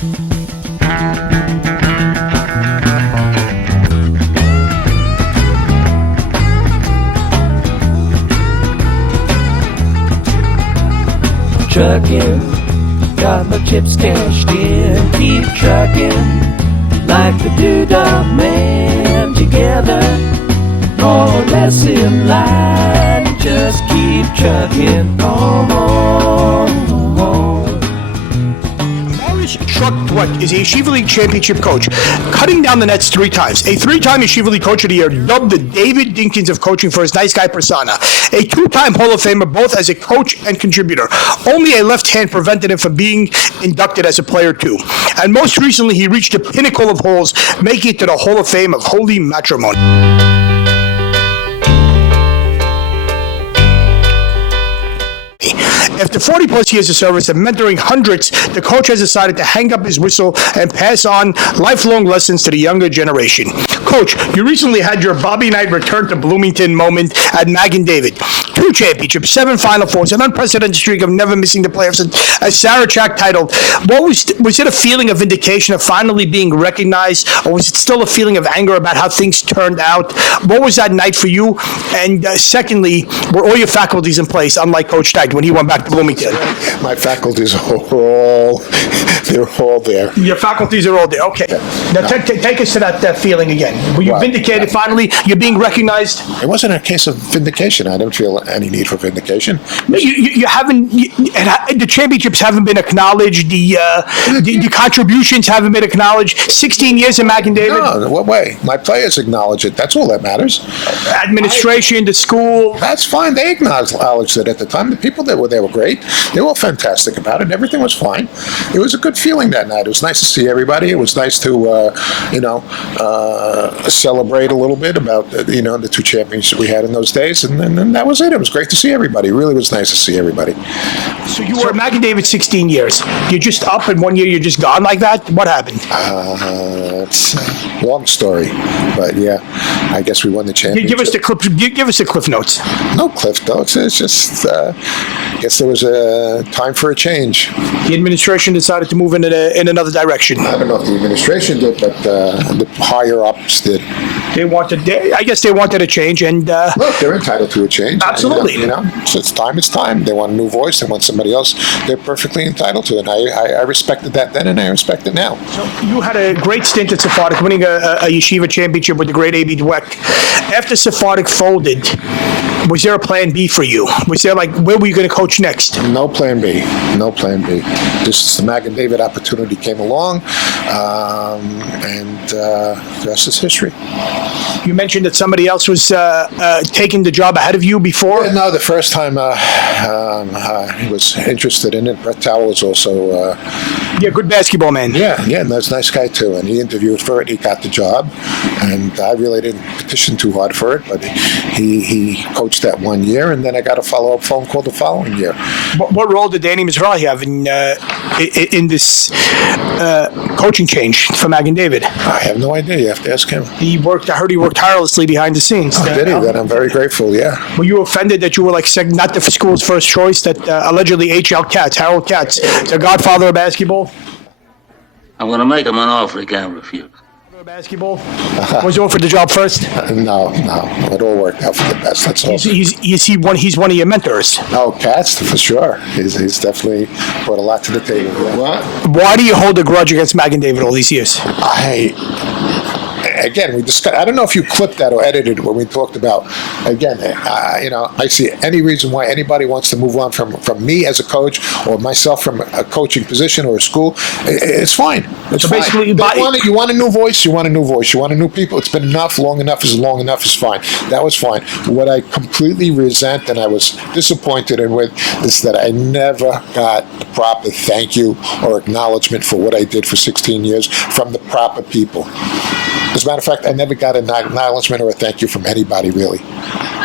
Trucking, got my chips cashed in. Keep trucking, like the Doodah Man. Together, more or less in line. Just keep trucking on. Truck is a Yeshiva League championship coach, cutting down the nets 3 times. A 3-time Yeshiva League coach of the year, dubbed the David Dinkins of coaching for his nice guy persona. A 2-time Hall of Famer, both as a coach and contributor. Only a left hand prevented him from being inducted as a player too. And most recently, he reached the pinnacle of halls, making it to the Hall of Fame of Holy Matrimony. After 40-plus years of service and mentoring hundreds, the coach has decided to hang up his whistle and pass on lifelong lessons to the younger generation. Coach, you recently had your Bobby Knight return to Bloomington moment at Magen David. 2 championships, 7 Final Fours, an unprecedented streak of never missing the playoffs, as Sarachak titled. Was it a feeling of vindication of finally being recognized, or was it still a feeling of anger about how things turned out? What was that night for you? And secondly, were all your faculties in place, unlike Coach Knight when he went back to Bloomington? My faculties they're all there. Your faculties are all there. Okay. Now take us to that feeling again. Were you vindicated finally? You're being recognized? It wasn't a case of vindication. I didn't feel any need for vindication. You haven't. The championships haven't been acknowledged. The contributions haven't been acknowledged. 16 years in Magen David. No, in what way? My players acknowledge it. That's all that matters. Administration, the school. That's fine. They acknowledged it at the time. The people that were there were great. They were all fantastic about it. Everything was fine. It was a good feeling that night. It was nice to see everybody. It was nice to, celebrate a little bit about, the 2 championships we had in those days. And then that was it. It was great to see everybody. It really was nice to see everybody. So you were at Magen David 16 years. You're just up and 1 year you're just gone like that? What happened? It's a long story. But yeah, I guess we won the championship. Give us the cliff notes. No cliff notes. It's just, I guess there was a time for a change. The administration decided to move in another direction. I don't know if the administration did, but the higher ups did. I guess they wanted a change, and look, they're entitled to a change. Absolutely. So it's time. It's time. They want a new voice. They want somebody else. They're perfectly entitled to it. And I respected that then, and I respect it now. So you had a great stint at Sephardic, winning a yeshiva championship with the great A.B. Dweck. After Sephardic folded, was there a plan B for you? Was there where were you going to coach next? No plan B. No plan B. Just the Magen David opportunity came along, and the rest is history. You mentioned that somebody else was taking the job ahead of you before? Yeah, no, the first time he was interested in it. Brett Towel was also... good basketball man. Yeah, and that's a nice guy too. And he interviewed for it. He got the job. And I really didn't petition too hard for it, but he coached that 1 year, and then I got a follow-up phone call the following year. What role did Danny Mizrahi have in this coaching change for Magen David? I have no idea. You have to ask him. I heard he worked tirelessly behind the scenes. Did he? Then I'm very grateful, yeah. Were you offended that you were not the school's first choice, that allegedly H.L. Katz, Harold Katz, the godfather of basketball? I'm going to make him an offer he can't refuse. Basketball? Was he offered the job first? No. It all worked out for the best. That's all. He's one of your mentors. Oh, Katz, for sure. He's definitely brought a lot to the table. Yeah. What? Why do you hold a grudge against Magen David all these years? Again, we discussed. I don't know if you clipped that or edited when we talked about. Again, I see any reason why anybody wants to move on from me as a coach or myself from a coaching position or a school. It's fine. It's fine. Basically, you want a new voice. You want a new voice. You want a new people. It's been enough. Long enough is long enough. Is fine. That was fine. What I completely resent and I was disappointed in with is that I never got the proper thank you or acknowledgement for what I did for 16 years from the proper people. As a matter of fact, I never got an acknowledgement or a thank you from anybody, really.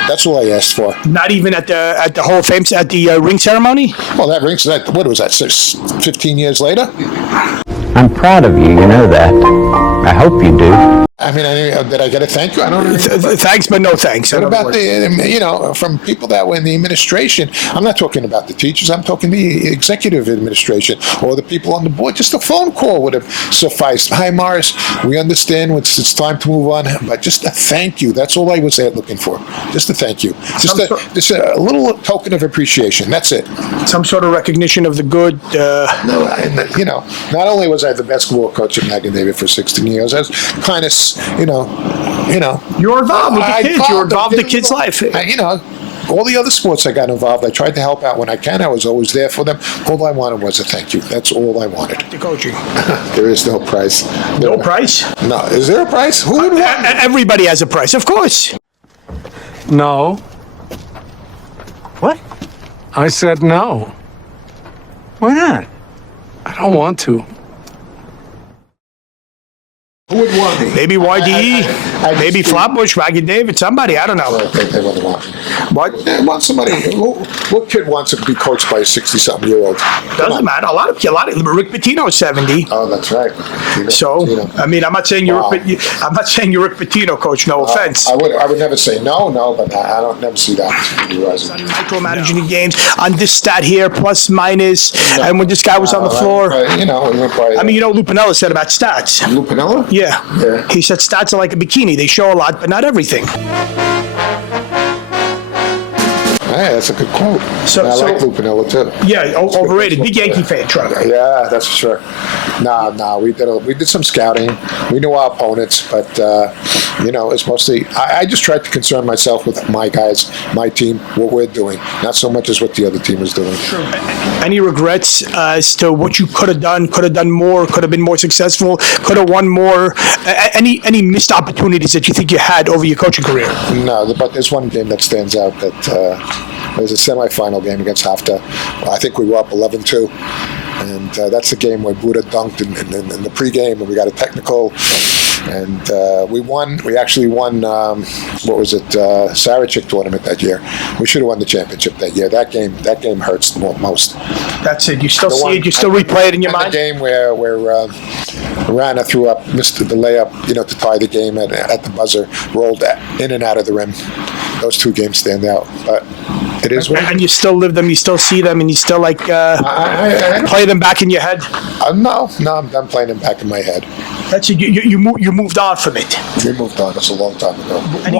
That's all I asked for. Not even at the Hall of Fame, at the ring ceremony? Well, what was that, 15 years later? I'm proud of you, you know that. I hope you do. I mean, did I get a thank you? I don't know. Thanks, but no thanks. What about from people that were in the administration? I'm not talking about the teachers. I'm talking the executive administration or the people on the board. Just a phone call would have sufficed. Hi, Morris. We understand it's time to move on, but just a thank you. That's all I was there looking for. Just a thank you. Just a little token of appreciation. That's it. Some sort of recognition of the good. No, not only was I the basketball coach at Magen David for 16 years, I was kind of, You're involved with the kids. You're involved in the kids' life. All the other sports I got involved, I tried to help out when I can. I was always there for them. All I wanted was a thank you. That's all I wanted. The coaching. There is no price. No price? No. Is there a price? Who would want it? Everybody has a price, of course. No. What? I said no. Why not? I don't want to. Who would want me? Maybe YDE, I maybe Flatbush, Magen David, somebody, I don't know. I don't think they would want me. What? They want somebody. What kid wants to be coached by a 60-something-year-old? Doesn't matter. A lot of Rick Pitino's 70. Oh, that's right. So, I mean, I'm not saying you're Rick Pitino, coach. No offense. I would never say no, but I don't never see that. Micromanaging the games on this stat here, plus minus, and when this guy was on the floor. I mean, Lupinella said about stats. Lupinella? Yeah. He said stats are like a bikini. They show a lot, but not everything. Hey, that's a good quote. I like Lupinella too. Yeah, overrated. Big Yankee fan, Trevor. Yeah, that's for sure. No, we did some scouting. We knew our opponents, but it's mostly. I just tried to concern myself with my guys, my team, what we're doing, not so much as what the other team is doing. Any regrets as to what you could have done more, could have been more successful, could have won more? Any missed opportunities that you think you had over your coaching career? No, but there's one game that stands out that. It was a semifinal game against Hafta. I think we were up 11-2. And that's the game where Buddha dunked in the pregame, and we got a technical. And we won. We actually won, Sarachik tournament that year. We should have won the championship that year. That game hurts the most. That's it. You still see it? You still replay it in your mind? The game where Rana threw up, missed the layup, to tie the game at the buzzer, rolled in and out of the rim. Those two games stand out. But it is what it is. And you still live them, you still see them, and you still play them back in your head? No, I'm done playing them back in my head. That's it. You moved on from it. We moved on. That's a long time ago.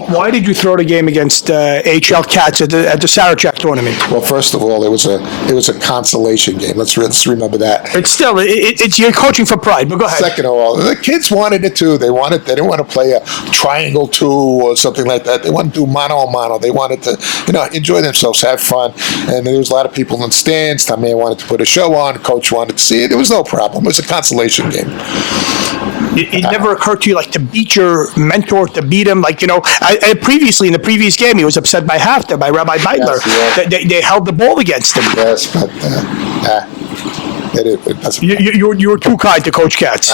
Why did you throw the game against HL Cats at the Sarachek tournament? Well, first of all, it was a consolation game. Let's remember that. But still, it's you're coaching for pride. But go ahead. Second of all, the kids wanted it too. They didn't want to play a triangle 2 or something like that. They wanted to do mano a mano. They wanted to enjoy themselves, have fun. And there was a lot of people in the stands. Tamir wanted to put a show on. Coach wanted to see it. There was no problem. It was a consolation game. It never occurred to you to beat your mentor, to beat him, previously in the previous game he was upset by Hafta, by Rabbi Beitler. Yes. They held the ball against him. Yes, but it doesn't. You were too kind to Coach Katz.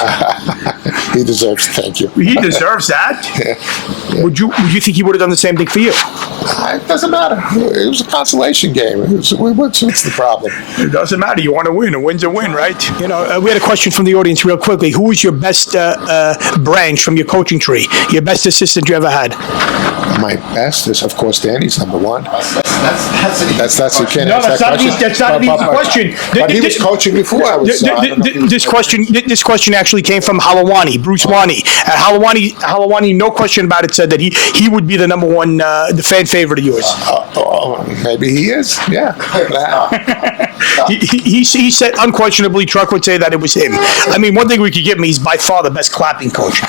He deserves thank you. He deserves that. Yeah. Would you think he would have done the same thing for you? It doesn't matter. It was a consolation game. What's the problem? It doesn't matter. You want to win. A win's a win, right? We had a question from the audience real quickly. Who was your best branch from your coaching tree? Your best assistant you ever had? My best is, of course, Danny's number one. That's you can't No, answer that's that not question. that's not an easy question. But he was coaching before I was. This question actually came from Halawani, Bruce Wani. Halawani, no question about it, said that he would be the number one, the fan favorite of yours. Maybe he is. Yeah. He said unquestionably. Truck would say that it was him. I mean, one thing we could give him, he's by far the best clapping coach.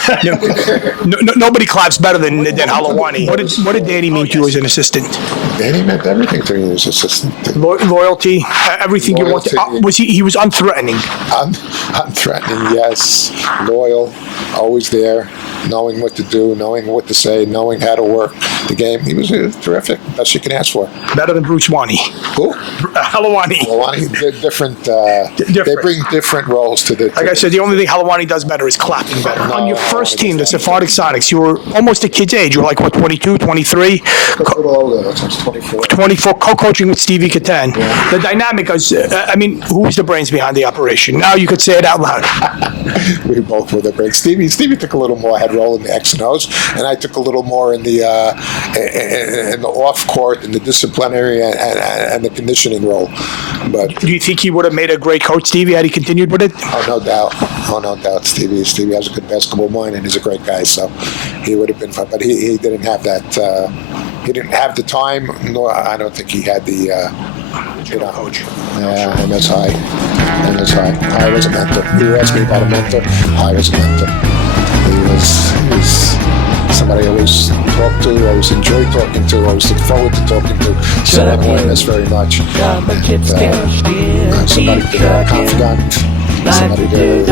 Nobody claps better than Halawani. What did Danny mean to you as an assistant? Danny meant everything to me as assistant. Loyalty, everything you wanted. He was unthreatening. Unthreatening, yes. Loyal, always there, knowing what to do, knowing what to say, knowing how to work the game. He was terrific. Best you can ask for. Better than Bruce Wani. Who? Halawani. They're different. They bring different roles to the. Like I said, the only thing Halawani does better is clapping better. On your first team, the Sephardic Sonics, you were almost a kid's age. You were 22, 23? A little older. I was 24. 24, co-coaching with Stevie Catan. Yeah. The dynamic is, who's the brains behind the operation? Now you could say it out loud. We both were the brains. Stevie took a little more head that role in the X and O's, and I took a little more in the off court, in the disciplinary and the conditioning role. But Do you think he would have made a great coach, Stevie, had he continued with it? oh, no doubt. Oh, no doubt. Stevie has a good basketball mind, and he's a great guy. So he would have been fun. But he didn't have that. He didn't have the time. Nor I don't think he had the. Coach. Yeah, and that's high. And that's high. I was a mentor. You asked me about a mentor. I was a mentor. He was somebody I always talk to, I always enjoy talking to, I always look forward to talking to. So I learned this very much. And, somebody to confidant, somebody to